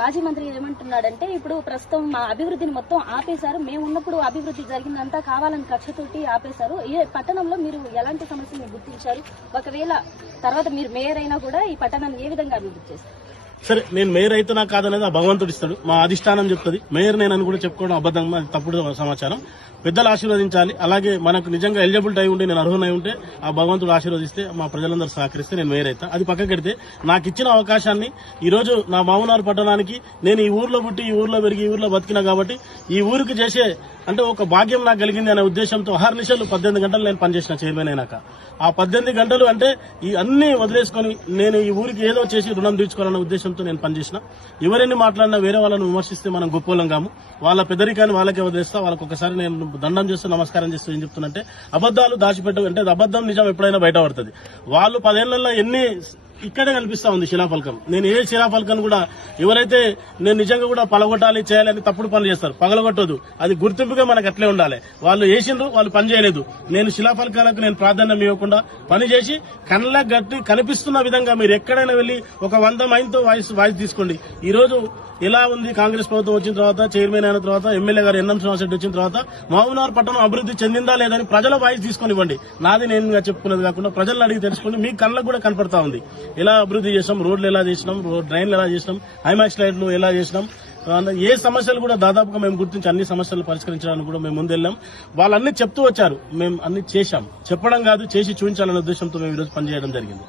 మాజీ మంత్రి ఏమంటున్నాడంటే ఇప్పుడు ప్రస్తుతం మా అభివృద్ధిని మొత్తం ఆపేశారు, మేము ఉన్నప్పుడు అభివృద్ధి జరిగిందంతా కావాలని కక్షతోటి ఆపేశారు. ఈ పట్టణంలో మీరు ఎలాంటి సమస్యలను గుర్తించారు? ఒకవేళ తర్వాత మీరు మేయర్ అయినా కూడా ఈ పట్టణాన్ని ఏ విధంగా అభివృద్ధి చేస్తారు? సరే, నేను మేయర్ అయితే నాకు కాదనేది ఆ భగవంతుడు ఇస్తాడు, మా అధిష్టానం చెప్తుంది. మేయర్ నేనని కూడా చెప్పుకోవడం అబద్ధం, తప్పుడు సమాచారం. పెద్దలు ఆశీర్వదించాలి. అలాగే మనకు నిజంగా ఎలిజిబిలిటీ అయి ఉంటే, నేను అర్హునై ఉంటే ఆ భగవంతుడు ఆశీర్వదిస్తే, మా ప్రజలందరూ సహకరిస్తే నేను మేయర్ అవుతా. అది పక్కకి పెడితే నాకు ఇచ్చిన అవకాశాన్ని ఈ రోజు నా మామూనార్ పట్టణానికి, నేను ఈ ఊర్లో పుట్టి ఈ ఊర్లో పెరిగి ఈ ఊర్లో బతికినా కాబట్టి ఈ ఊరికి చేసే అంటే ఒక భాగ్యం నాకు కలిగింది అనే ఉద్దేశంతో అహర్నిశలు 18 గంటలు నేను పనిచేసిన చైర్మన్ అయినాక. ఆ 18 గంటలు అంటే ఈ అన్ని వదిలేసుకుని నేను ఈ ఊరికి ఏదో చేసి రుణం తీర్చుకోవాలన్న ఉద్దేశంతో నేను పనిచేసిన. ఎవరైనా మాట్లాడినా వేరే వాళ్ళని విమర్శిస్తే మనం గొప్పలం కాము. వాళ్ళ పెద్దరికాన్ని వాళ్ళకే వదిలేస్తా. వాళ్ళకి ఒకసారి నేను దండం చేస్తూ నమస్కారం చేస్తూ ఏం చెప్తున్నంటే, అబద్దాలు దాచిపెట్టు అంటే అబద్దం నిజం ఎప్పుడైనా బయట పడుతుంది. వాళ్ళు 10 ఏళ్లలో ఎన్ని ఇక్కడే కనిపిస్తా ఉంది శిలాఫలకం. నేను ఏ శిలాఫలకం కూడా ఎవరైతే నేను నిజంగా కూడా పలగొట్టాలి చేయాలని తప్పుడు పనులు చేస్తారు, పగలగొట్టదు. అది గుర్తింపుగా మనకు అట్లే ఉండాలి. వాళ్ళు వేసిండ్రు, వాళ్ళు పని చేయలేదు. నేను శిలాఫలకాలకు నేను ప్రాధాన్యం ఇవ్వకుండా పని చేసి కళ్ళకు గట్టి కనిపిస్తున్న విధంగా మీరు ఎక్కడైనా వెళ్లి ఒక 100 మైన్తో వాయిస్ తీసుకోండి. ఈ రోజు ఎలా ఉంది కాంగ్రెస్ ప్రభుత్వం వచ్చిన తర్వాత, చైర్మన్ అయిన తర్వాత, ఎమ్మెల్యే గారు ఎన్ఎం శ్రీనివాసరెడ్డి వచ్చిన తర్వాత మహబూబ్నగర్ పట్టణం అభివృద్ధి చెందిందా లేదని ప్రజల వాయిస్ తీసుకొని ఇవ్వండి. నాది నేను చెప్పుకున్నది కాకుండా ప్రజలను అడిగి తెలుసుకోండి. మీ కళ్ళకు కూడా కనపడతా ఉంది ఎలా అభివృద్ధి చేసినాం, రోడ్లు ఎలా చేసినాం, డ్రైన్లు ఎలా చేసినాం, హైమాక్స్ లైట్లు ఎలా చేసినాం. ఏ సమస్యలు కూడా దాదాపుగా మేము గుర్తించి అన్ని సమస్యలు పరిష్కరించడానికి కూడా మేము ముందెళ్ళాం. వాళ్ళన్నీ చెప్తూ వచ్చారు, మేము అన్ని చేశాం. చెప్పడం కాదు, చేసి చూపించాలనే ఉద్దేశంతో మేము ఈరోజు పనిచేయడం జరిగింది.